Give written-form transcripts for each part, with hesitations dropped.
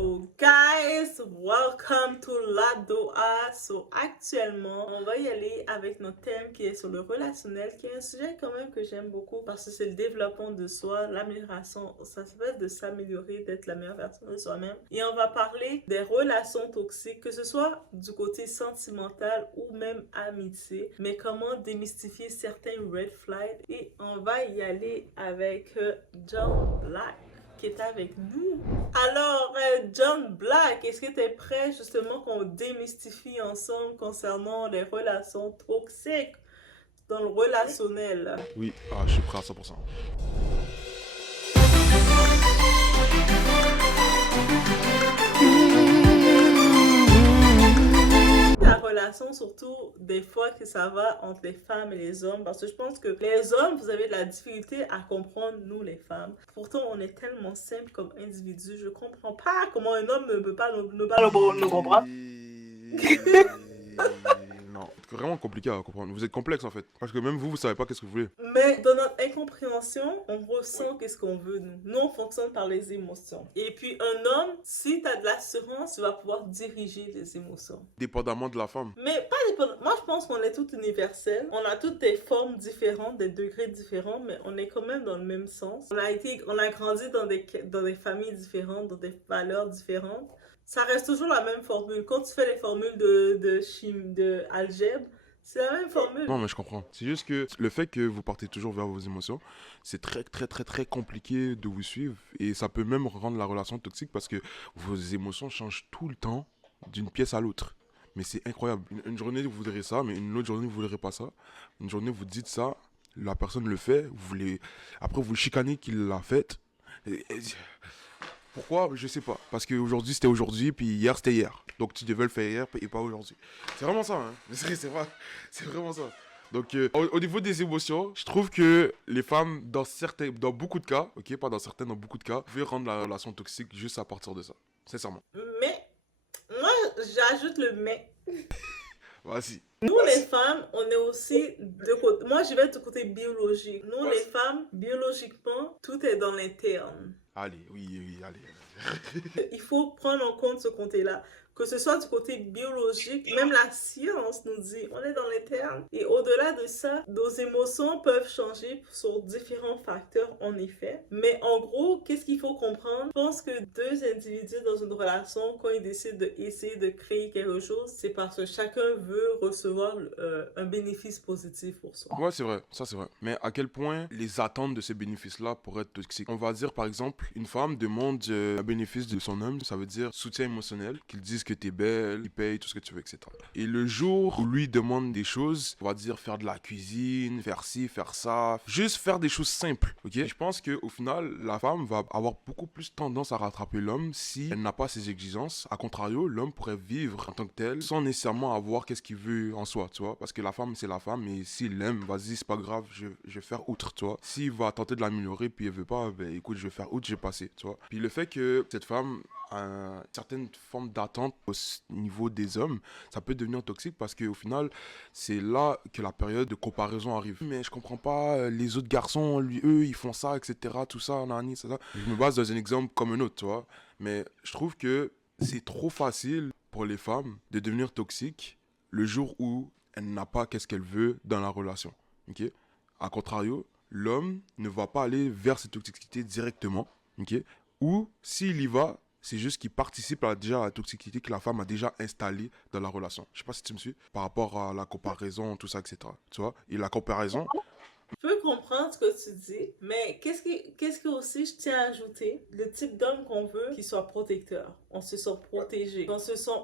So guys, welcome to La Doha. So actuellement, on va y aller avec notre thème qui est sur le relationnel, qui est un sujet quand même que j'aime beaucoup parce que c'est le développement de soi, l'amélioration, ça s'appelle de s'améliorer, d'être la meilleure version de soi-même. Et on va parler des relations toxiques, que ce soit du côté sentimental ou même amitié, mais comment démystifier certains red flags. Et on va y aller avec John Black qui est avec nous. Alors, John Black, est-ce que tu es prêt justement qu'on démystifie ensemble concernant les relations toxiques dans le relationnel? Oui, je suis prêt à 100%. La relation, surtout des fois que ça va entre les femmes et les hommes, parce que je pense que les hommes, vous avez de la difficulté à comprendre nous les femmes. Pourtant, on est tellement simple comme individu, je comprends pas comment un homme ne peut pas nous comprendre. Non, c'est vraiment compliqué à comprendre. Vous êtes complexe en fait. Parce que même vous savez pas qu'est-ce que vous voulez. Mais dans notre incompréhension, on ressent qu'est-ce qu'on veut, nous. Nous, on fonctionne par les émotions. Et puis, un homme, si tu as de l'assurance, tu vas pouvoir diriger les émotions. Dépendamment de la femme. Mais pas dépendamment. Moi, je pense qu'on est tous universels. On a toutes des formes différentes, des degrés différents, mais on est quand même dans le même sens. On a grandi dans des familles différentes, dans des valeurs différentes. Ça reste toujours la même formule. Quand tu fais les formules de algèbre, c'est la même formule. Non, mais je comprends. C'est juste que le fait que vous partez toujours vers vos émotions, c'est très compliqué de vous suivre. Et ça peut même rendre la relation toxique parce que vos émotions changent tout le temps d'une pièce à l'autre. Mais c'est incroyable. Une journée, vous voudrez ça, mais une autre journée, vous voudrez pas ça. Une journée, vous dites ça, la personne le fait, après vous le chicanez qu'il l'a fait. Pourquoi? Je sais pas. Parce qu'aujourd'hui c'était aujourd'hui, puis hier c'était hier. Donc tu devais le faire hier et pas aujourd'hui. C'est vraiment ça, hein. C'est vraiment ça. Donc au niveau des émotions, je trouve que les femmes, dans beaucoup de cas, ok, pas dans certains, dans beaucoup de cas, peuvent rendre la relation toxique juste à partir de ça. Sincèrement. Mais, moi, j'ajoute le mais. Vas-y. Nous, les femmes, on est aussi de côté. Moi, je vais du côté biologique. Nous, les femmes, biologiquement, tout est dans l'interne. Allez, oui, allez. Il faut prendre en compte ce côté-là. Que ce soit du côté biologique, même la science nous dit, on est dans l'interne. Et au-delà de ça, nos émotions peuvent changer sur différents facteurs, en effet. Mais en gros, qu'est-ce qu'il faut comprendre? Je pense que deux individus dans une relation, quand ils décident d'essayer de créer quelque chose, c'est parce que chacun veut recevoir un bénéfice positif pour soi. Ouais, c'est vrai, ça c'est vrai. Mais à quel point les attentes de ces bénéfices-là pourraient être toxiques? On va dire par exemple, une femme demande un bénéfice de son homme, ça veut dire soutien émotionnel, qu'il dise que t'es belle, il paye tout ce que tu veux, etc. Et le jour où lui demande des choses, on va dire faire de la cuisine, faire ci, faire ça, juste faire des choses simples, ok? Et je pense qu'au final, la femme va avoir beaucoup plus tendance à rattraper l'homme si elle n'a pas ses exigences. A contrario, l'homme pourrait vivre en tant que tel sans nécessairement avoir qu'est-ce qu'il veut en soi, tu vois? Parce que la femme, c'est la femme, et s'il l'aime, vas-y, c'est pas grave, je vais faire outre, tu vois? S'il va tenter de l'améliorer, puis elle veut pas, ben écoute, je vais faire outre, j'ai passé, tu vois? Puis le fait que cette femme a une certaine forme d'attente au niveau des hommes, ça peut devenir toxique parce qu'au final, c'est là que la période de comparaison arrive. Mais je comprends pas, les autres garçons, eux, ils font ça, etc., tout ça, nani, ça. Je me base dans un exemple comme un autre, tu vois. Mais je trouve que c'est trop facile pour les femmes de devenir toxiques le jour où elle n'a pas qu'est-ce qu'elle veut dans la relation, ok? A contrario, l'homme ne va pas aller vers cette toxicité directement, ok? Ou s'il y va, c'est juste qu'il participe déjà à la toxicité que la femme a déjà installée dans la relation. Je sais pas si tu me suis par rapport à la comparaison, tout ça, etc. Tu vois? Et la comparaison, Je peux comprendre ce que tu dis, mais qu'est-ce que aussi je tiens à ajouter? Le type d'homme qu'on veut qui soit protecteur. On se sent protégé.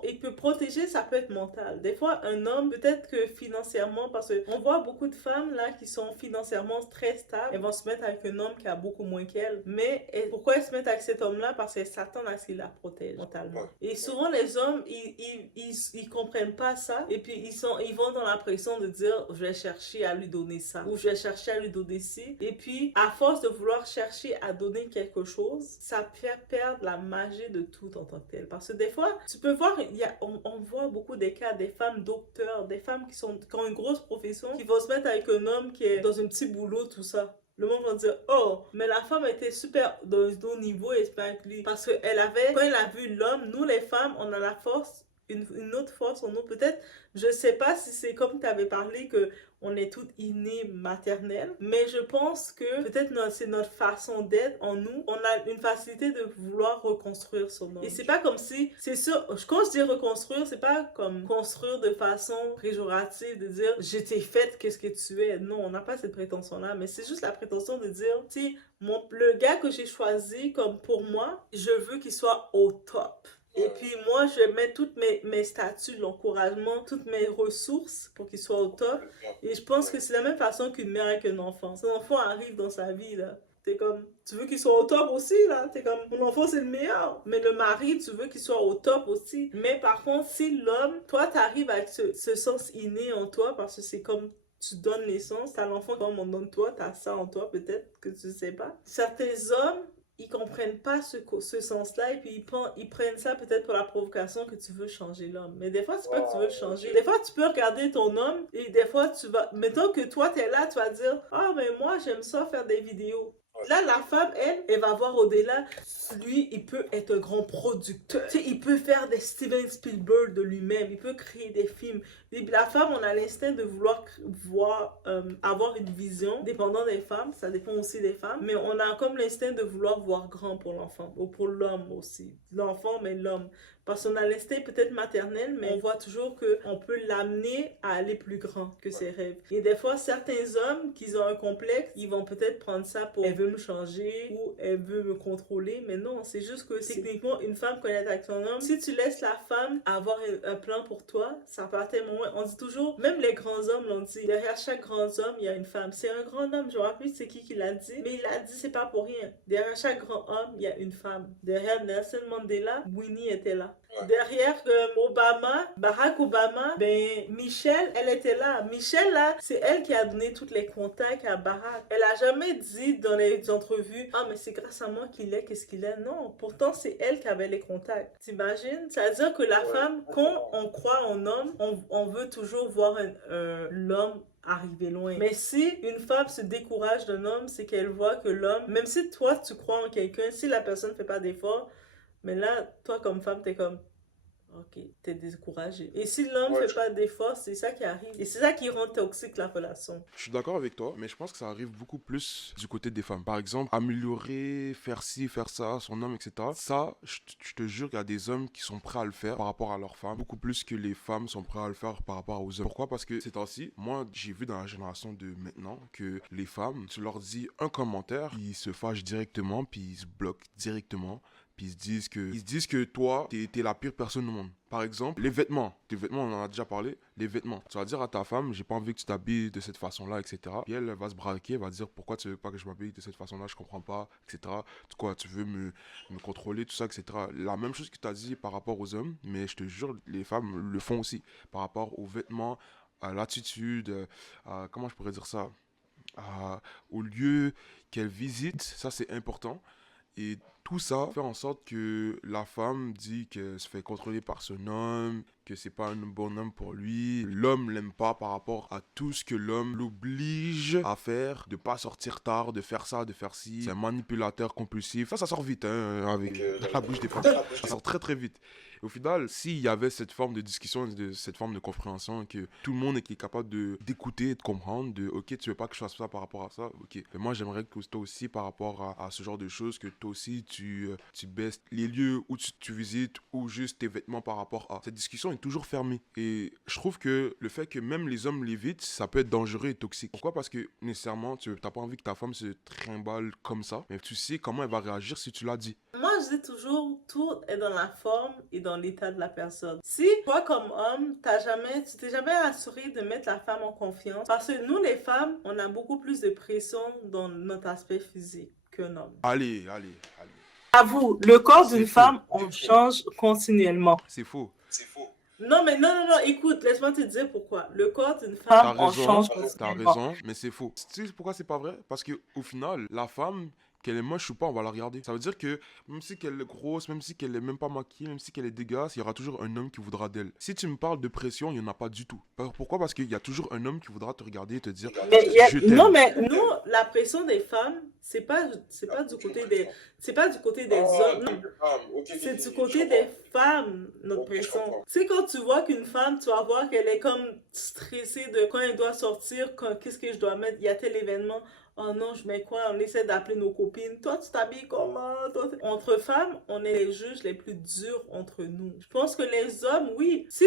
Et que protéger, ça peut être mental. Des fois, un homme, peut-être que financièrement, parce qu'on voit beaucoup de femmes là qui sont financièrement très stables, elles vont se mettre avec un homme qui a beaucoup moins qu'elles. Mais pourquoi elles se mettent avec cet homme-là? Parce qu'elles s'attendent à ce qu'il la protège mentalement. Et souvent, les hommes, ils comprennent pas ça. Et puis, ils vont dans la pression de dire, je vais chercher à lui donner ça. Ou je vais chercher à lui donner ci. Et puis, à force de vouloir chercher à donner quelque chose, ça fait perdre la magie de tout en tant que tel. Parce que des fois, tu peux voir, on voit beaucoup des cas, des femmes docteurs, des femmes qui ont une grosse profession, qui vont se mettre avec un homme qui est dans un petit boulot, tout ça. Le monde va dire, oh, mais la femme était super dans un niveau et c'est pas inclus. Parce que quand elle a vu l'homme, nous les femmes, on a la force, une autre force en nous. Peut-être, je sais pas si c'est comme tu avais parlé que on est toutes innées maternelles, mais je pense que peut-être c'est notre façon d'être en nous. On a une facilité de vouloir reconstruire son homme. Et c'est pas comme si, c'est sûr, quand je dis reconstruire, c'est pas comme construire de façon péjorative, de dire je t'ai fait, qu'est-ce que tu es. Non, on n'a pas cette prétention-là, mais c'est juste la prétention de dire, tu sais, le gars que j'ai choisi comme pour moi, je veux qu'il soit au top. Et puis moi, je mets toutes mes statuts, l'encouragement, toutes mes ressources pour qu'il soit au top. Et je pense que c'est la même façon qu'une mère avec un enfant. Son enfant arrive dans sa vie, là. T'es comme, tu veux qu'il soit au top aussi, là. T'es comme, mon enfant, c'est le meilleur. Mais le mari, tu veux qu'il soit au top aussi. Mais par contre, si l'homme, toi, t'arrives avec ce sens inné en toi, parce que c'est comme tu donnes naissance, t'as l'enfant comme on donne toi, t'as ça en toi, peut-être que tu sais pas. Certains hommes, ils comprennent pas ce sens-là et puis ils prennent ça peut-être pour la provocation que tu veux changer l'homme. Mais des fois, c'est pas que tu veux le changer. Des fois, tu peux regarder ton homme et des fois, mettons que toi, t'es là, tu vas dire, ah, mais moi, j'aime ça faire des vidéos. Là, la femme, elle va voir au-delà. Lui, il peut être un grand producteur. Tu sais, il peut faire des Steven Spielberg de lui-même. Il peut créer des films. Et la femme, on a l'instinct de vouloir avoir une vision. Dépendant des femmes, ça dépend aussi des femmes. Mais on a comme l'instinct de vouloir voir grand pour l'enfant. Ou pour l'homme aussi. L'enfant, mais l'homme. Parce qu'on a l'instinct peut-être maternel, mais on voit toujours qu'on peut l'amener à aller plus grand que ses rêves. Et des fois, certains hommes qui ont un complexe, ils vont peut-être prendre ça pour « elle veut me changer » ou « elle veut me contrôler ». Mais non, c'est juste que techniquement, une femme connecte avec son homme. Si tu laisses la femme avoir un plan pour toi, ça part tellement loin. On dit toujours, même les grands hommes l'ont dit, derrière chaque grand homme, il y a une femme. C'est un grand homme, je ne me rappelle plus c'est qui l'a dit, mais il a dit c'est pas pour rien. Derrière chaque grand homme, il y a une femme. Derrière Nelson Mandela, Winnie était là. Derrière Barack Obama, ben Michelle, elle était là. Michelle, là, c'est elle qui a donné tous les contacts à Barack. Elle a jamais dit dans les entrevues, ah, mais c'est grâce à moi qu'il est, qu'est-ce qu'il est. Non, pourtant, c'est elle qui avait les contacts. T'imagines? C'est-à-dire que la femme, quand on croit en homme, on veut toujours voir l'homme arriver loin. Mais si une femme se décourage d'un homme, c'est qu'elle voit que l'homme, même si toi, tu crois en quelqu'un, si la personne ne fait pas d'effort, mais là, toi comme femme, t'es comme, ok, t'es découragé. Et si l'homme ne fait pas d'effort, c'est ça qui arrive. Et c'est ça qui rend toxique la relation. Je suis d'accord avec toi, mais je pense que ça arrive beaucoup plus du côté des femmes. Par exemple, améliorer, faire ci, faire ça, son homme, etc. Ça, je te jure qu'il y a des hommes qui sont prêts à le faire par rapport à leurs femmes, beaucoup plus que les femmes sont prêtes à le faire par rapport aux hommes. Pourquoi? Parce que ces temps-ci, moi, j'ai vu dans la génération de maintenant que les femmes, tu leur dis un commentaire, ils se fâchent directement, puis ils se bloquent directement. Puis ils se disent que toi, t'es la pire personne au monde. Par exemple, les vêtements. Tes vêtements, on en a déjà parlé. Les vêtements. Tu vas dire à ta femme, j'ai pas envie que tu t'habilles de cette façon-là, etc. Puis elle va se braquer, elle va dire pourquoi tu veux pas que je m'habille de cette façon-là, je comprends pas, etc. Quoi, tu veux me contrôler, tout ça, etc. La même chose que tu as dit par rapport aux hommes, mais je te jure, les femmes le font aussi. Par rapport aux vêtements, à l'attitude, comment je pourrais dire ça, au lieu qu'elles visitent, ça c'est important. Et tout ça fait en sorte que la femme dit qu'elle se fait contrôler par son homme, que c'est pas un bon homme pour lui. L'homme l'aime pas par rapport à tout ce que l'homme l'oblige à faire, de pas sortir tard, de faire ça, de faire ci. C'est un manipulateur compulsif. Ça sort vite, hein, avec la bouche des femmes. Ça sort très très vite. Et au final, s'il y avait cette forme de discussion, cette forme de compréhension, que tout le monde est capable d'écouter et de comprendre, ok, tu veux pas que je fasse ça par rapport à ça, ok. Mais moi, j'aimerais que toi aussi, par rapport à ce genre de choses, que toi aussi, tu baisses les lieux où tu visites ou juste tes vêtements par rapport à. Cette discussion est toujours fermée. Et je trouve que le fait que même les hommes l'évitent, ça peut être dangereux et toxique. Pourquoi? Parce que nécessairement, tu n'as pas envie que ta femme se trimballe comme ça, mais tu sais comment elle va réagir si tu l'as dit. Moi, je dis toujours, tout est dans la forme et dans l'état de la personne. Si toi, comme homme, tu t'es jamais assuré de mettre la femme en confiance, parce que nous, les femmes, on a beaucoup plus de pression dans notre aspect physique qu'un homme. Allez. Avoue, le corps d'une femme, on change continuellement. C'est faux. Non, écoute, laisse-moi te dire pourquoi. Le corps d'une femme, on change continuellement. T'as raison, mais c'est faux. Tu sais pourquoi c'est pas vrai? Parce qu'au final, la femme, qu'elle est moche ou pas, on va la regarder. Ça veut dire que même si qu'elle est grosse, même si qu'elle est même pas maquillée, même si qu'elle est dégueulasse, il y aura toujours un homme qui voudra d'elle. Si tu me parles de pression, il y en a pas du tout. Pourquoi? Parce qu'il y a toujours un homme qui voudra te regarder et te dire Mais je non, t'aime. mais nous, la pression des femmes, c'est pas du côté des, c'est pas du côté des hommes, non. C'est du côté des femmes, notre pression. Tu sais, quand tu vois qu'une femme, tu vas voir qu'elle est comme stressée de quand elle doit sortir, qu'est-ce que je dois mettre, il y a tel événement. Oh non, je mets quoi? On essaie d'appeler nos copines. Toi, tu t'habilles comment? Entre femmes, on est les juges les plus durs entre nous. Je pense que les hommes, oui. Si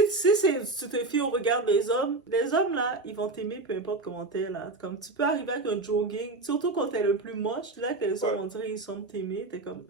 tu te fies au regard des hommes, les hommes, là, ils vont t'aimer peu importe comment t'es, là. Comme tu peux arriver avec un jogging, surtout quand t'es le plus moche, là, que les hommes, on dirait ils sont t'aimer. T'es comme...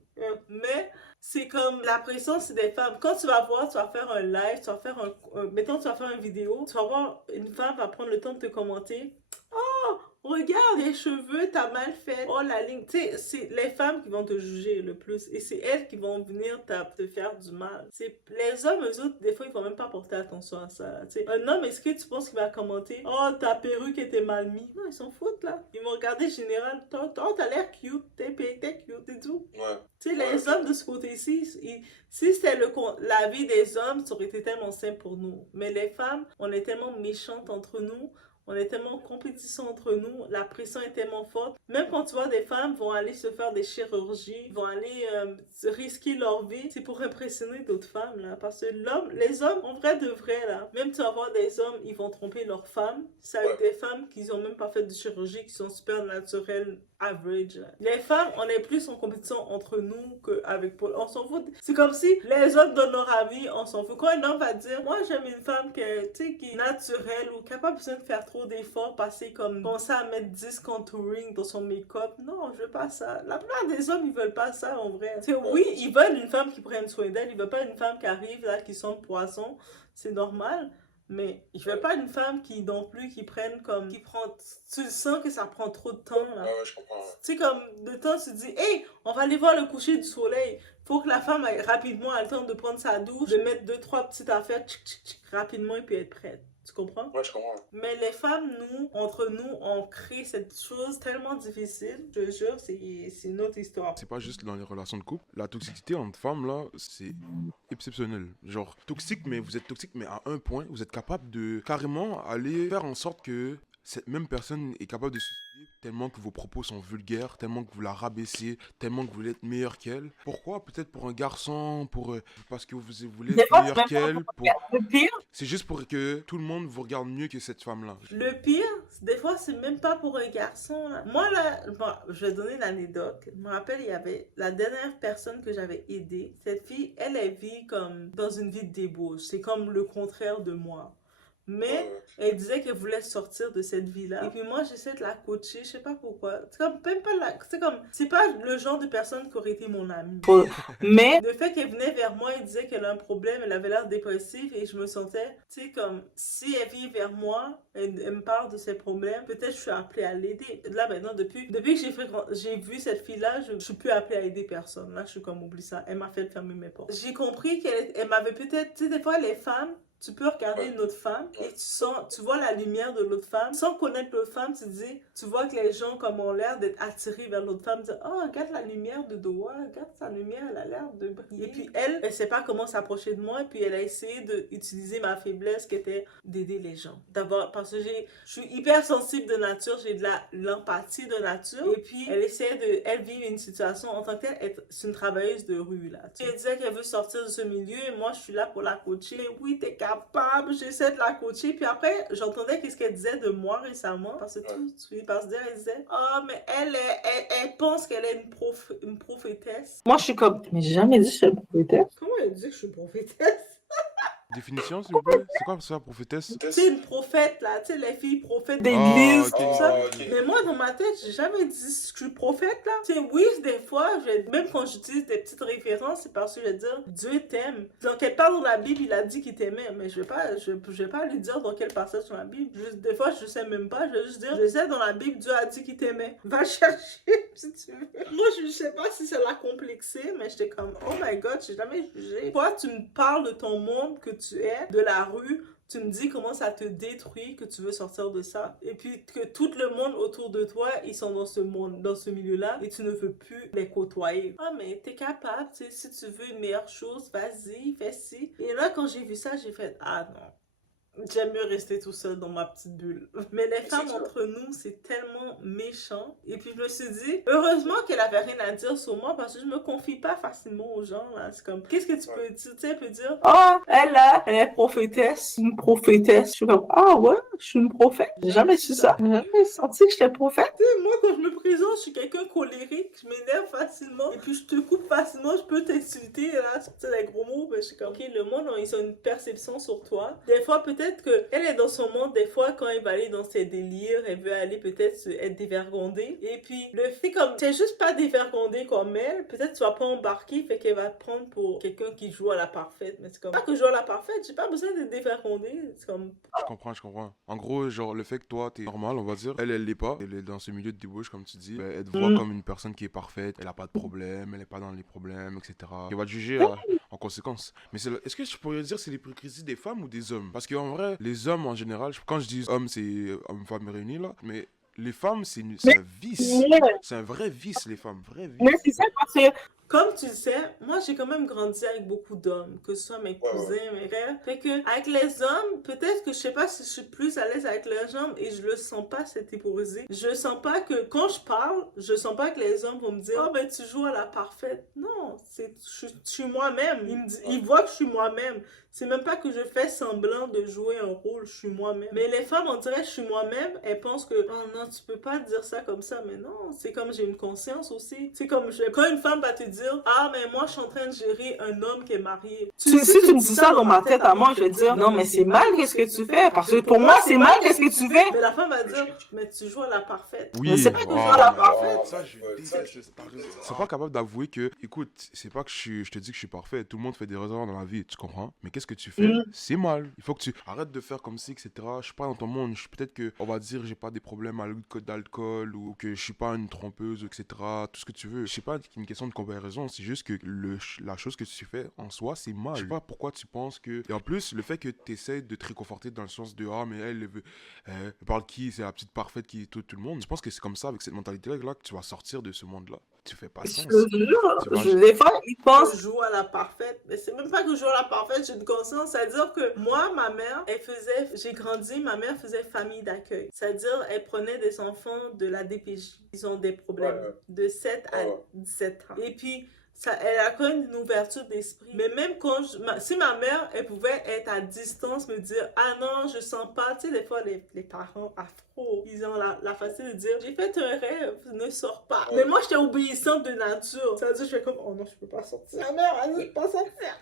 Mais c'est comme la pression, c'est des femmes. Quand tu vas voir, tu vas faire un live, tu vas faire mettons, tu vas faire une vidéo, tu vas voir, une femme va prendre le temps de te commenter. Oh, regarde les cheveux, t'as mal fait. Oh, la ligne. Tu sais, c'est les femmes qui vont te juger le plus. Et c'est elles qui vont venir te faire du mal. C'est les hommes, eux autres, des fois, ils vont même pas porter attention à ça. Tu sais, un homme, est-ce que tu penses qu'il va commenter? Oh, ta perruque était mal mise. Non, ils s'en foutent, là. Ils vont regarder général. Oh, t'as l'air cute. T'es cute et tout. Ouais. Tu sais, les hommes de ce côté-ci, si c'était la vie des hommes, ça aurait été tellement simple pour nous. Mais les femmes, on est tellement méchantes entre nous. On est tellement en compétition entre nous, la pression est tellement forte. Même quand tu vois des femmes vont aller se faire des chirurgies, vont aller risquer leur vie, c'est pour impressionner d'autres femmes, là. Parce que les hommes, en vrai de vrai, là, même tu vas voir des hommes, ils vont tromper leurs femmes. Ça avec des femmes qui n'ont même pas fait de chirurgie, qui sont super naturelles, average, là. Les femmes, on est plus en compétition entre nous qu'avec Paul. On s'en fout. C'est comme si les hommes donnent leur avis, on s'en fout. Quand un homme va dire, moi j'aime une femme qui est naturelle ou qui n'a pas besoin de faire trop d'efforts, passer comme ça à mettre 10 contouring dans son make-up. Non, je veux pas ça. La plupart des hommes, ils veulent pas ça en vrai. T'sais, oui, ils veulent une femme qui prenne soin d'elle, ils veulent pas une femme qui arrive là, qui sent le poisson. C'est normal. Mais je veux pas une femme qui non plus qui prenne comme tu sens que ça prend trop de temps là. Ouais, je comprends. Tu sais comme de temps tu te dis hey, on va aller voir le coucher du soleil. Faut que la femme ait rapidement le temps de prendre sa douche, de mettre 2-3 petites affaires rapidement et puis être prête. Tu comprends? Ouais, je comprends. Mais les femmes, entre nous, on crée cette chose tellement difficile. Je te jure, c'est une autre histoire. C'est pas juste dans les relations de couple. La toxicité entre femmes, là, c'est exceptionnel. Genre, toxique, mais vous êtes toxique, mais à un point, vous êtes capable de carrément aller faire en sorte que cette même personne est capable de se suicider tellement que vos propos sont vulgaires, tellement que vous la rabaissez, tellement que vous voulez être meilleur qu'elle. Pourquoi? Peut-être pour un garçon, parce que vous voulez être meilleur qu'elle. Le pire, c'est juste pour que tout le monde vous regarde mieux que cette femme-là. Le pire, des fois, c'est même pas pour un garçon. Là. Moi, là, je vais donner l'anecdote. Je me rappelle, il y avait la dernière personne que j'avais aidée. Cette fille, elle vit comme dans une vie de débauche. C'est comme le contraire de moi. Mais elle disait qu'elle voulait sortir de cette vie-là. Et puis moi, j'essaie de la coacher, je sais pas pourquoi. C'est comme, même pas c'est pas le genre de personne qui aurait été mon amie. Mais le fait qu'elle venait vers moi, elle disait qu'elle a un problème, elle avait l'air dépressive et je me sentais, tu sais, comme, si elle vient vers moi, elle me parle de ses problèmes, peut-être je suis appelée à l'aider. Là, maintenant, depuis que j'ai vu cette fille-là, je suis plus appelée à aider personne. Là, je suis comme, oublie ça. Elle m'a fait fermer mes portes. J'ai compris qu'elle m'avait peut-être, tu sais, des fois, les femmes, tu peux regarder une autre femme et tu vois la lumière de l'autre femme. Sans connaître l'autre femme, tu vois que les gens comme ont l'air d'être attirés vers l'autre femme. Dire, oh, regarde la lumière de Doha, regarde sa lumière, elle a l'air de briller. Et puis elle sait pas comment s'approcher de moi et puis elle a essayé d'utiliser ma faiblesse qui était d'aider les gens. D'abord, parce que je suis hyper sensible de nature, j'ai de l'empathie de nature. Et puis elle vit une situation en tant que telle, c'est une travailleuse de rue là. Elle disait qu'elle veut sortir de ce milieu et moi je suis là pour la coacher. Mais oui, t'es capable, j'essaie de la coacher. Puis après, j'entendais qu'est-ce qu'elle disait de moi récemment. Parce que tout finit par se dire, elle disait, oh, mais elle pense qu'elle est une prophétesse. Moi, je suis comme, mais j'ai jamais dit que je suis une prophétesse. Comment elle dit que je suis une prophétesse? Définition, s'il vous plaît? C'est quoi ça, prophétesse? C'est une prophète, là. Tu sais, les filles prophètes d'église, tout ça. Okay. Mais moi, dans ma tête, j'ai jamais dit que je suis prophète, là. Tu sais, oui, des fois, même quand j'utilise des petites références, c'est parce que je vais dire, Dieu t'aime. Dans quelque part dans la Bible, il a dit qu'il t'aimait. Mais je vais pas lui dire dans quel passage dans la Bible. Des fois, je sais même pas. Je vais juste dire, je sais, dans la Bible, Dieu a dit qu'il t'aimait. Va chercher, si tu veux. Moi, je sais pas si ça l'a complexé, mais j'étais comme, oh my God, j'ai jamais jugé. Toi, tu me parles de ton monde que tu es, de la rue, Tu me dis comment ça te détruit que tu veux sortir de ça. Et puis que tout le monde autour de toi, ils sont dans ce monde, dans ce milieu-là, et tu ne veux plus les côtoyer. Ah, mais t'es capable, tu sais, si tu veux une meilleure chose, vas-y, fais ci. Et là, quand j'ai vu ça, j'ai fait, ah non. J'aime mieux rester tout seul dans ma petite bulle. Mais les femmes entre nous, c'est tellement méchant. Et puis je me suis dit, heureusement qu'elle avait rien à dire sur moi parce que je me confie pas facilement aux gens. Là. C'est comme, qu'est-ce que tu peux dire? Tu sais, elle peut dire, ah, elle là, elle est prophétesse, une prophétesse. Je suis comme, ah ouais, je suis une prophète. J'ai jamais su ça. J'ai jamais senti que j'étais prophète. Tu sais, moi, quand je me présente, je suis quelqu'un colérique, je m'énerve facilement. Et puis je te coupe facilement, je peux t'insulter, là, sortir des gros mots. Mais je suis comme, ok, le monde, ils ont une perception sur toi. Des fois, peut-être qu'elle est dans son monde, des fois, quand elle va aller dans ses délires, elle veut aller peut-être être dévergondée. Et puis, le fait comme, t'es juste pas dévergondée comme elle, peut-être tu vas pas embarquer, fait qu'elle va te prendre pour quelqu'un qui joue à la parfaite. Mais c'est comme, pas que je joue à la parfaite, j'ai pas besoin d'être dévergondée. C'est comme... Je comprends, je comprends. En gros, genre, le fait que toi, t'es normal, on va dire, elle l'est pas. Elle est dans ce milieu de débauche, comme tu dis. Ben, elle te voit comme une personne qui est parfaite, elle a pas de problème, elle est pas dans les problèmes, etc. Elle va te juger en conséquence. Mais est-ce que je pourrais dire c'est l'hypocrisie des femmes ou des hommes? Parce qu'en vrai, les hommes en général, quand je dis homme, c'est homme-femme réunis là, mais les femmes, c'est un vice. C'est un vrai vice, les femmes, vrai vice. Mais c'est ça parce que, comme tu le sais, moi j'ai quand même grandi avec beaucoup d'hommes, que ce soit mes cousins, mes frères. Fait que, avec les hommes, peut-être que je sais pas si je suis plus à l'aise avec les hommes et je le sens pas cette hypocrisie. Je sens pas que, quand je parle, je sens pas que les hommes vont me dire, oh ben tu joues à la parfaite. Non, je suis moi-même. Ils voient que je suis moi-même. C'est même pas que je fais semblant de jouer un rôle, je suis moi-même. Mais les femmes, on dirait je suis moi-même, elles pensent que, oh non, tu peux pas dire ça comme ça. Mais non, c'est comme j'ai une conscience aussi. C'est comme, quand une femme va te dire, ah, mais moi, je suis en train de gérer un homme qui est marié. Si tu me dis ça dans ma tête à moi, je vais dire, non, mais c'est mal, qu'est-ce que tu fais? Parce que pour moi, c'est mal, qu'est-ce que tu fais? Mais la femme va dire, mais tu joues à la parfaite. Oui, mais c'est pas que je joue à la parfaite. Ça, je déteste. Ils sont pas capables d'avouer que, écoute, c'est pas que je te dis que je suis parfait. Tout le monde fait des erreurs dans la vie, tu comprends? Mais qu'est-ce que tu fais? C'est mal. Il faut que tu arrêtes de faire comme ci, etc. Je suis pas dans ton monde. Peut-être que, on va dire, j'ai pas des problèmes d'alcool ou que je suis pas une trompeuse, etc. Tout ce que tu veux. Je sais pas une question de comparaison. C'est juste que la chose que tu fais en soi, c'est mal. Je sais pas pourquoi tu penses que. Et en plus, le fait que tu essaies de te réconforter dans le sens de ah, mais elle parle qui? C'est la petite parfaite qui est tout le monde. Je pense que c'est comme ça, avec cette mentalité-là, que tu vas sortir de ce monde-là. Tu fais pas sens. Des fois, ils pensent que je joue à la parfaite. Mais c'est même pas que je joue à la parfaite, j'ai une conscience. C'est-à-dire que moi, ma mère, j'ai grandi, ma mère faisait famille d'accueil. C'est-à-dire, elle prenait des enfants de la DPJ. Ils ont des problèmes de 7 à 17 ans. Et puis, ça, elle a quand même une ouverture d'esprit. Mais même quand si ma mère, elle pouvait être à distance, me dire, ah non, je sens pas. Tu sais, des fois, les parents afro, ils ont la facilité de dire, j'ai fait un rêve, ne sors pas. Mais moi, j'étais obéissante de nature. Ça veut dire, je fais comme, oh non, je peux pas sortir. Ma mère, elle ne peut pas sortir.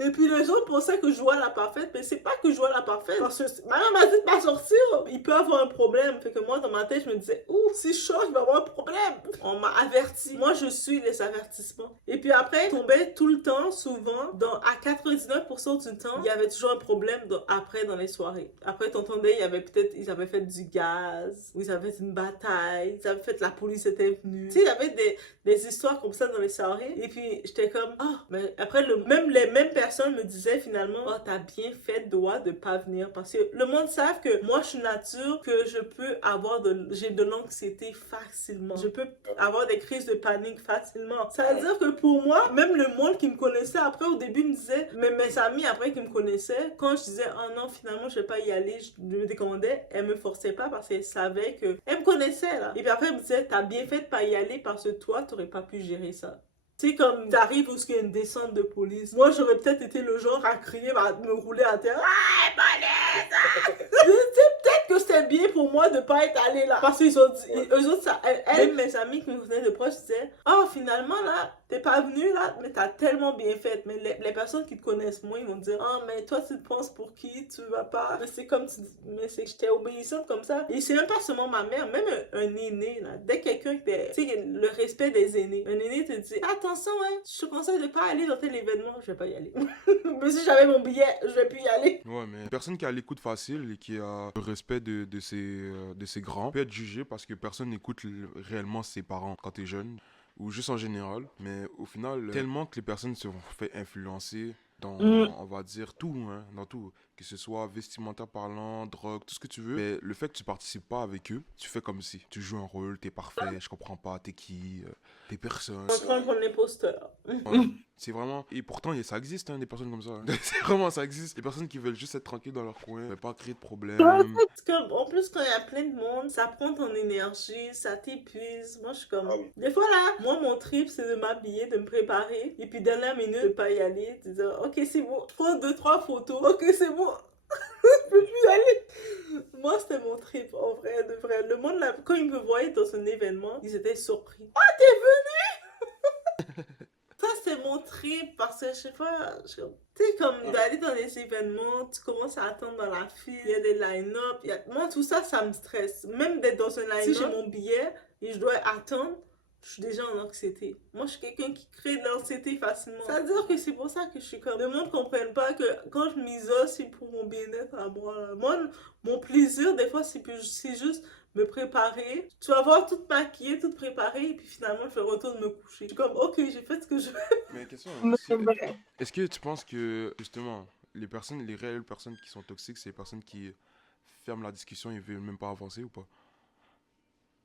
Et puis les gens pensaient que je jouais à la parfaite, mais c'est pas que je jouais à la parfaite. Parce que ma mère m'a dit de pas sortir. Il peut avoir un problème. Fait que moi, dans ma tête, je me disais, ouh, si je sors, je vais avoir un problème. On m'a averti. Moi, je suis les avertissements. Et puis après, je tombais tout le temps, souvent, à 99% du temps, il y avait toujours un problème après dans les soirées. Après, t'entendais, ils avaient fait du gaz, ou ils avaient fait une bataille, ils avaient fait, la police était venue. Tu sais, il y avait des histoires comme ça dans les soirées. Et puis, j'étais comme, ah, mais après, les mêmes personnes me disaient finalement, oh, t'as bien fait, Doa, de pas venir. Parce que le monde savent que moi, je suis nature, que je peux j'ai de l'anxiété facilement. Je peux avoir des crises de panique facilement. Ça veut dire que pour moi, même le monde qui me connaissait après, au début, me disait, mais mes amis après qui me connaissaient, quand je disais, oh non, finalement, je vais pas y aller, je me décommandais, elles me forçaient pas parce qu'elles savaient que, elles me connaissaient, là. Et puis après, elles me disaient, t'as bien fait de pas y aller parce que toi, t'aurais pas pu gérer ça. Tu sais, comme t'arrives où il y a une descente de police. Moi, j'aurais peut-être été le genre à crier, à me rouler à terre. Ah, police! Peut-être que c'était bien pour moi de pas être allé là. Parce qu'ils ont dit, eux autres, même mes amis qui me venaient de proche disaient, oh, finalement, là, t'es pas venu là, mais t'as tellement bien fait. Mais les personnes qui te connaissent moins, ils vont dire, oh, mais toi, tu te penses pour qui? Tu vas pas. Mais c'est comme tu dis, mais c'est que j'étais obéissante comme ça. Et c'est même pas seulement ma mère, même un aîné, là. Dès quelqu'un qui tu sais, le respect des aînés. Un aîné te dit, attention, hein, je te conseille de pas aller dans tel événement. Je vais pas y aller. Mais si j'avais mon billet, je vais plus y aller. Ouais, mais une personne qui a l'écoute facile et qui a le respect de ses grands peut être jugée parce que personne n'écoute réellement ses parents quand t'es jeune ou juste en général. Mais au final, tellement que les personnes se font fait influencer dans, Mm. on va dire, tout, hein, dans tout. Que ce soit vestimentaire parlant, drogue, tout ce que tu veux. Mais le fait que tu participes pas avec eux, tu fais comme si. Tu joues un rôle, t'es parfait, je comprends pas, t'es qui, t'es personne. On se prend pour l'imposteur. Ouais. C'est vraiment... Et pourtant, ça existe, hein, des personnes comme ça. Hein. C'est vraiment, ça existe. Des personnes qui veulent juste être tranquilles dans leur coin, ne pas créer de problème. Parce que, en plus, quand il y a plein de monde, ça prend ton énergie, ça t'épuise. Moi, je suis comme... Des fois, là, moi, mon trip, c'est de m'habiller, de me préparer. Et puis, dernière minute, de pas y aller. De dire, ok, c'est bon. Je prends 2-3 photos. Ok, c'est bon. Je peux plus y aller. Moi, c'était mon trip, en vrai, de vrai. Le monde, là, quand ils me voyaient dans un événement, ils étaient surpris. Ah, t'es venu? Ça, c'est mon trip parce que je sais pas, tu sais, comme d'aller dans des événements, tu commences à attendre dans la file, il y a des line-up, moi, tout ça, ça me stresse. Même d'être dans un line-up, si j'ai mon billet et je dois attendre, je suis déjà en anxiété. Moi, je suis quelqu'un qui crée de l'anxiété facilement. Ça veut dire que c'est pour ça que je suis comme... Le monde ne comprenne pas que quand je m'isole, c'est pour mon bien-être à moi. Là. Moi, mon plaisir, des fois, c'est juste me préparer. Tu vas voir toute maquillée, toute préparée, et puis finalement, je retourne me coucher. Je suis comme, ok, j'ai fait ce que je veux. Mais question, C'est vrai. est-ce que tu penses que, justement, les réelles personnes qui sont toxiques, c'est les personnes qui ferment la discussion et veulent même pas avancer ou pas?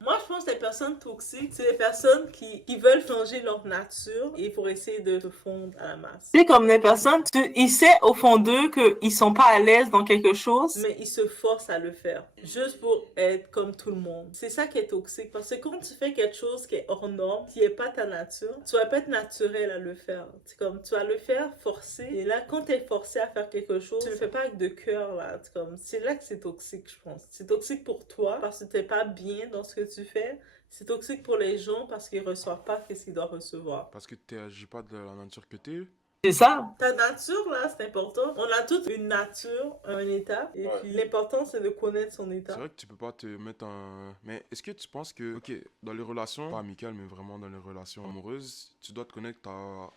Moi, je pense que les personnes toxiques, c'est les personnes qui veulent changer leur nature et pour essayer de se fondre à la masse. C'est comme les personnes, ils savent au fond d'eux qu'ils sont pas à l'aise dans quelque chose. Mais ils se forcent à le faire, juste pour être comme tout le monde. C'est ça qui est toxique, parce que quand tu fais quelque chose qui est hors norme, qui n'est pas ta nature, tu vas pas être naturel à le faire. C'est comme, tu vas le faire forcé, et là, quand tu es forcé à faire quelque chose, tu le fais pas avec de cœur, là. C'est là que c'est toxique, je pense. C'est toxique pour toi, parce que tu n'es pas bien dans ce que tu fais. C'est toxique pour les gens parce qu'ils reçoivent pas ce qu'ils doivent recevoir. Parce que tu n'agis pas de la nature que tu es. C'est ça. Ta nature, là, c'est important. On a toute une nature, un état. Et puis, l'important, c'est de connaître son état. C'est vrai que tu peux pas te mettre en... Mais est-ce que tu penses que, ok, dans les relations, pas amicales, mais vraiment dans les relations amoureuses, tu dois te connaître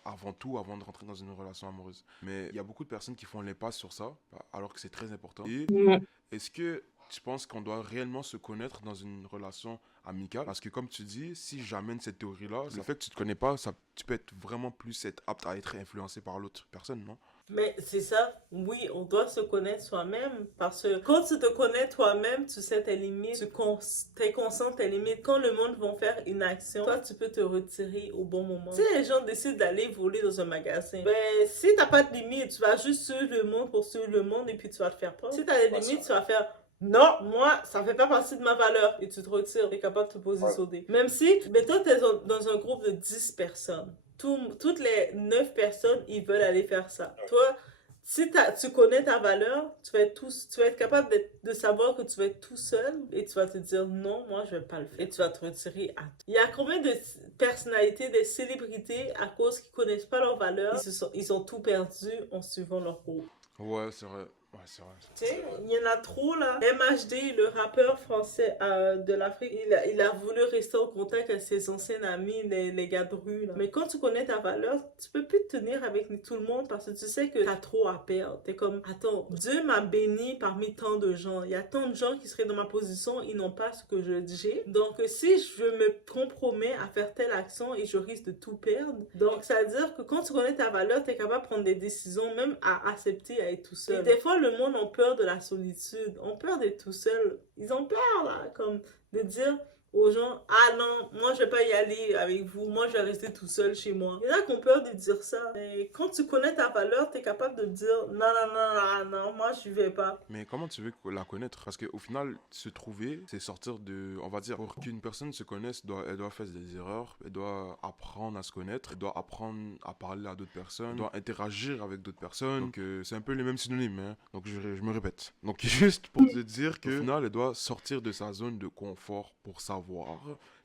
avant tout, avant de rentrer dans une relation amoureuse. Mais il y a beaucoup de personnes qui font l'impasse sur ça, alors que c'est très important. Et Mm. est-ce que tu penses qu'on doit réellement se connaître dans une relation amicale? Parce que comme tu dis, si j'amène cette théorie-là, le fait que tu te connais pas, tu peux être vraiment plus apte à être influencé par l'autre personne, non? Mais c'est ça, oui, on doit se connaître soi-même parce que quand tu te connais toi-même, tu sais tes limites, tu es conscient de tes limites. Quand le monde va faire une action, toi, tu peux te retirer au bon moment. Si les gens décident d'aller voler dans un magasin, ben, si t'as pas de limite, tu vas juste suivre le monde pour suivre le monde et puis tu vas te faire peur. Si t'as des limites, tu vas faire... Non, moi, ça fait pas partie de ma valeur. Et tu te retires, t'es capable de te positionner. Même si, mettons, t'es dans un groupe de 10 personnes. Toutes les 9 personnes, ils veulent aller faire ça. Toi, si tu connais ta valeur, tu vas être capable de savoir que tu vas être tout seul et tu vas te dire non, moi, je vais pas le faire. Et tu vas te retirer à tout. Il y a combien de personnalités, des célébrités, à cause qu'ils connaissent pas leur valeur, ils ont tout perdu en suivant leur groupe. Ouais, c'est vrai. Ouais, c'est vrai. Tu sais, il y en a trop là. MHD, le rappeur français de l'Afrique, il a voulu rester en contact avec ses anciens amis, les gars de rue. Là. Mais quand tu connais ta valeur, tu peux plus te tenir avec tout le monde parce que tu sais que t'as trop à perdre. T'es comme, attends, Dieu m'a béni parmi tant de gens. Il y a tant de gens qui seraient dans ma position, ils n'ont pas ce que j'ai. Donc, si je me compromets à faire telle action et je risque de tout perdre, donc ça veut dire que quand tu connais ta valeur, t'es capable de prendre des décisions, même à accepter à être tout seul. Et des fois, le monde a peur de la solitude, ont peur d'être tout seul. Ils ont peur, là, comme de dire aux gens, ah non, moi je vais pas y aller avec vous, moi je vais rester tout seul chez moi. Il y en a qui ont peur de dire ça. Mais quand tu connais ta valeur, tu es capable de dire, non, non, non, non, non, moi je vais pas. Mais comment tu veux la connaître? Parce qu'au final, se trouver, c'est sortir de... On va dire, pour qu'une personne se connaisse, elle doit faire des erreurs, elle doit apprendre à se connaître, elle doit apprendre à parler à d'autres personnes, elle doit interagir avec d'autres personnes. Donc c'est un peu les mêmes synonymes, hein. Donc je me répète. Donc juste pour te dire qu'au final, elle doit sortir de sa zone de confort pour savoir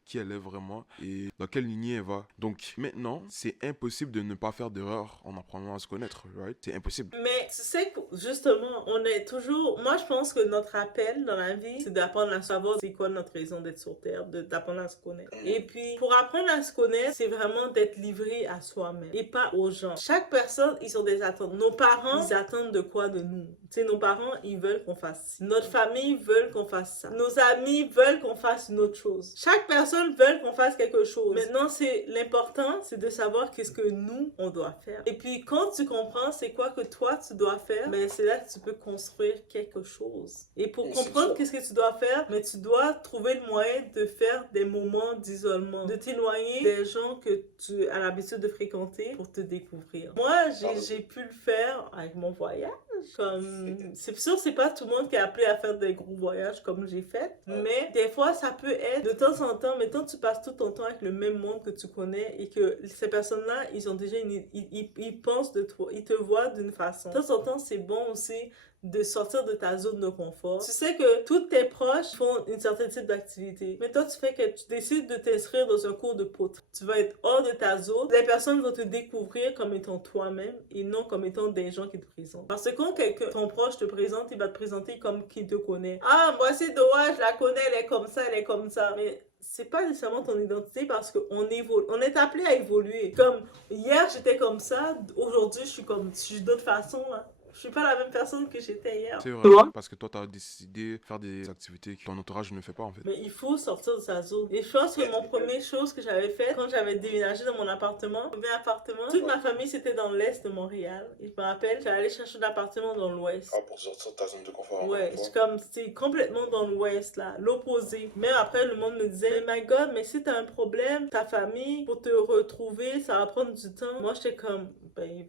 qui elle est vraiment et dans quelle lignée elle va. Donc maintenant, c'est impossible de ne pas faire d'erreur en apprenant à se connaître, right? C'est impossible. Mais tu sais que justement, on est toujours... Moi, je pense que notre appel dans la vie, c'est d'apprendre à savoir c'est quoi notre raison d'être sur Terre, d'apprendre à se connaître. Et puis, pour apprendre à se connaître, c'est vraiment d'être livré à soi-même et pas aux gens. Chaque personne, ils ont des attentes. Nos parents, ils attendent de quoi de nous? Tu sais, nos parents, ils veulent qu'on fasse ça. Notre famille veut qu'on fasse ça. Nos amis veulent qu'on fasse une autre chose. Chaque personne personnes veulent qu'on fasse quelque chose. Maintenant, l'important, c'est de savoir qu'est-ce que nous, on doit faire. Et puis, quand tu comprends c'est quoi que toi, tu dois faire, ben, c'est là que tu peux construire quelque chose. Et pour comprendre qu'est-ce que tu dois faire, mais tu dois trouver le moyen de faire des moments d'isolement, de t'éloigner des gens que tu as l'habitude de fréquenter pour te découvrir. Moi, j'ai pu le faire avec mon voyage. Comme, c'est sûr, c'est pas tout le monde qui est appelé à faire des gros voyages comme j'ai fait, mais des fois, ça peut être de temps en temps, mettons, tu passes tout ton temps avec le même monde que tu connais et que ces personnes-là, ils ont déjà ils pensent de toi, ils te voient d'une façon. De temps en temps, c'est bon aussi de sortir de ta zone de confort. Tu sais que tous tes proches font une certaine type d'activité. Mais toi, tu décides de t'inscrire dans un cours de poterie. Tu vas être hors de ta zone. Les personnes vont te découvrir comme étant toi-même et non comme étant des gens qui te présentent. Parce que quand ton proche te présente, il va te présenter comme qu'il te connaît. Ah, moi c'est Doa, je la connais, elle est comme ça, elle est comme ça. Mais c'est pas nécessairement ton identité parce qu'on évolue. On est appelé à évoluer. Comme hier, j'étais comme ça. Aujourd'hui, je suis d'autres façons, là. Je suis pas la même personne que j'étais hier. C'est vrai, parce que toi, tu as décidé de faire des activités que ton entourage ne fait pas, en fait. Mais il faut sortir de sa zone. Et je pense que mon première chose que j'avais fait quand j'avais déménagé dans mon appartement, toute ma famille, c'était dans l'est de Montréal. Et je me rappelle, j'allais aller chercher un appartement dans l'ouest. Ah, pour sortir de ta zone de confort. Ouais, c'est complètement dans l'ouest, là, l'opposé. Même après, le monde me disait, my God, mais si t'as un problème, ta famille, pour te retrouver, ça va prendre du temps. Moi, j'étais comme, ben,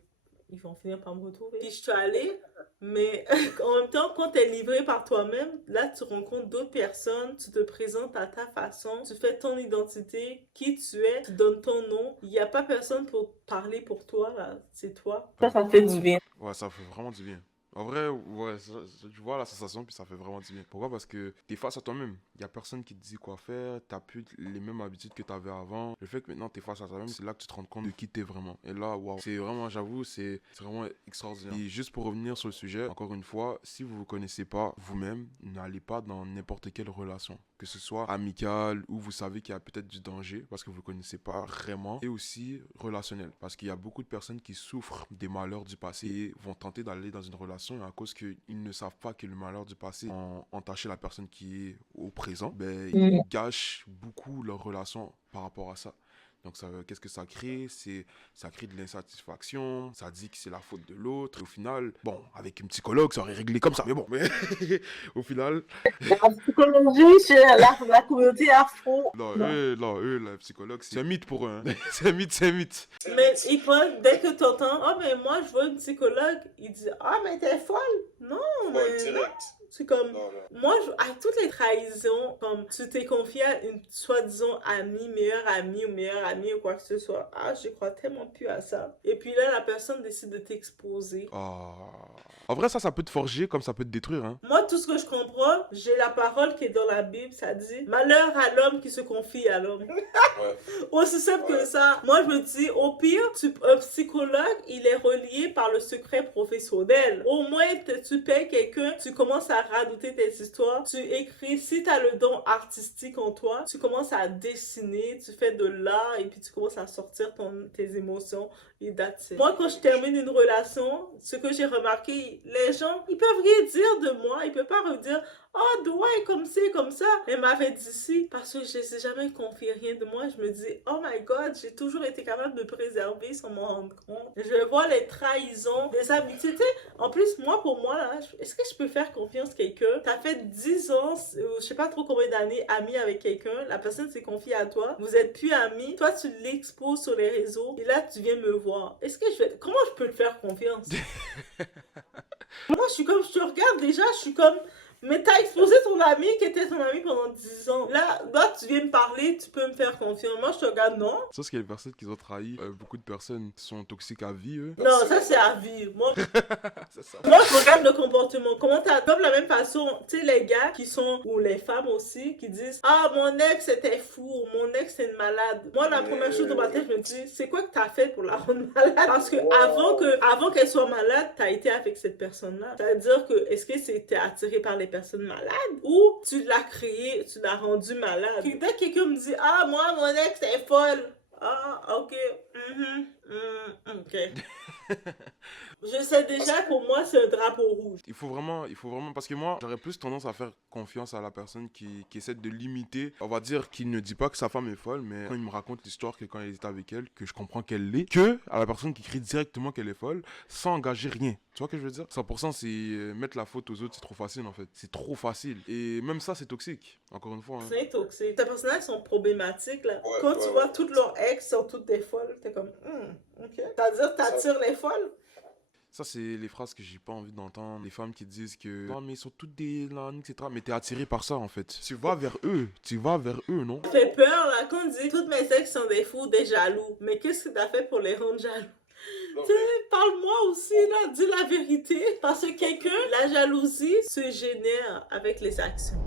ils vont finir par me retrouver. Puis je suis allée, mais en même temps, quand tu es livré par toi-même, là, tu rencontres d'autres personnes, tu te présentes à ta façon, tu fais ton identité, qui tu es, tu donnes ton nom. Il n'y a pas personne pour parler pour toi, là, c'est toi. Ça fait du bien. Ouais, ça fait vraiment du bien. En vrai, ouais, tu vois la sensation, puis ça fait vraiment du bien. Pourquoi? Parce que t'es face à toi-même. Il n'y a personne qui te dit quoi faire. T'as plus les mêmes habitudes que t'avais avant. Le fait que maintenant t'es face à toi-même, c'est là que tu te rends compte de qui t'es vraiment. Et là, waouh, c'est vraiment, j'avoue, c'est vraiment extraordinaire. Et juste pour revenir sur le sujet, encore une fois, si vous vous connaissez pas vous-même, n'allez pas dans n'importe quelle relation. Que ce soit amicale ou vous savez qu'il y a peut-être du danger parce que vous ne le connaissez pas vraiment. Et aussi relationnel. Parce qu'il y a beaucoup de personnes qui souffrent des malheurs du passé et vont tenter d'aller dans une relation à cause qu'ils ne savent pas que le malheur du passé ont entaché la personne qui est au présent. Ben, ils gâchent beaucoup leur relation par rapport à ça. Donc, qu'est-ce que ça crée? Ça crée de l'insatisfaction, ça dit que c'est la faute de l'autre. Et au final, bon, avec un psychologue, ça aurait réglé comme ça. Mais bon, au final... La psychologie chez la communauté afro. Non, eux, la psychologue, c'est un mythe pour eux. Hein. C'est un mythe. Mais dès que tu entends, ah, mais moi, je vois une psychologue, il dit, ah, mais t'es folle. Non, mais non. C'est comme, moi, avec toutes les trahisons, comme tu t'es confié à une soi-disant meilleure amie ou quoi que ce soit. Ah, je crois tellement plus à ça. Et puis là, la personne décide de t'exposer. En vrai, ça peut te forger comme ça peut te détruire. Hein. Moi, tout ce que je comprends, j'ai la parole qui est dans la Bible, ça dit, malheur à l'homme qui se confie à l'homme. Aussi simple que ça. Moi, je me dis, au pire, un psychologue, il est relié par le secret professionnel. Au moins, tu payes quelqu'un, tu commences à radoter tes histoires, tu écris, si tu as le don artistique en toi, tu commences à dessiner, tu fais de l'art et puis tu commences à sortir tes émotions et that's it. Moi, quand je termine une relation, ce que j'ai remarqué, les gens, ils peuvent rien dire de moi, ils peuvent pas redire oh, Doua est comme ci, comme ça. Elle m'avait dit si, parce que je ne sais jamais confié rien de moi. Je me dis, oh my God, j'ai toujours été capable de me préserver sans m'en rendre compte. Je vois les trahisons, les amitiés. Tu sais, en plus, pour moi, là, est-ce que je peux faire confiance à quelqu'un? T'as fait 10 ans, je sais pas trop combien d'années, ami avec quelqu'un. La personne s'est confiée à toi. Vous êtes plus amis. Toi, tu l'exposes sur les réseaux. Et là, tu viens me voir. Comment je peux te faire confiance? Moi, je suis comme, je te regarde déjà, je suis comme... Mais t'as exposé ton ami qui était ton ami pendant 10 ans. Là, tu viens me parler, tu peux me faire confiance. Moi, je te regarde, non. Sauf qu'il y a des personnes qui ont trahi. Beaucoup de personnes sont toxiques à vie, eux. Non, ça, c'est à vie. Moi, moi, je regarde le comportement. Comme la même façon, tu sais, les gars qui sont, ou les femmes aussi, qui disent ah, mon ex était fou, ou mon ex c'est une malade. Moi, la première chose de ma tête, je me dis, c'est quoi que t'as fait pour la rendre malade? Parce que avant qu'elle soit malade, t'as été avec cette personne-là. C'est-à-dire que, est-ce que c'était attiré par les personne malade ou tu l'as créé, tu l'as rendu malade. Dès que quelqu'un me dit ah moi mon ex est folle, ah ok, ok. Je sais déjà, pour moi, c'est un drapeau rouge. Il faut vraiment, parce que moi, j'aurais plus tendance à faire confiance à la personne qui essaie de l'imiter. On va dire qu'il ne dit pas que sa femme est folle, mais quand il me raconte l'histoire que quand il était avec elle, que je comprends qu'elle l'est, que à la personne qui crie directement qu'elle est folle, sans engager rien. Tu vois ce que je veux dire? 100%, c'est mettre la faute aux autres, c'est trop facile en fait. C'est trop facile. Et même ça, c'est toxique. Encore une fois. Hein. C'est toxique. Tes personnages sont problématiques, là. Ouais, Quand ouais, tu ouais. vois toutes leurs ex sont toutes des folles, t'es comme, ok. C'est-à-dire, t'attires les folles? Ça, c'est les phrases que j'ai pas envie d'entendre. Les femmes qui disent que non, mais ils sont toutes des langues, etc. Mais t'es attiré par ça, en fait. Tu vas vers eux, non? Ça fait peur, là, quand on dit toutes mes ex sont des fous, des jaloux. Mais qu'est-ce que t'as fait pour les rendre jaloux? Non, Tu sais, parle-moi aussi, là, dis la vérité. Parce que quelqu'un, la jalousie se génère avec les actions.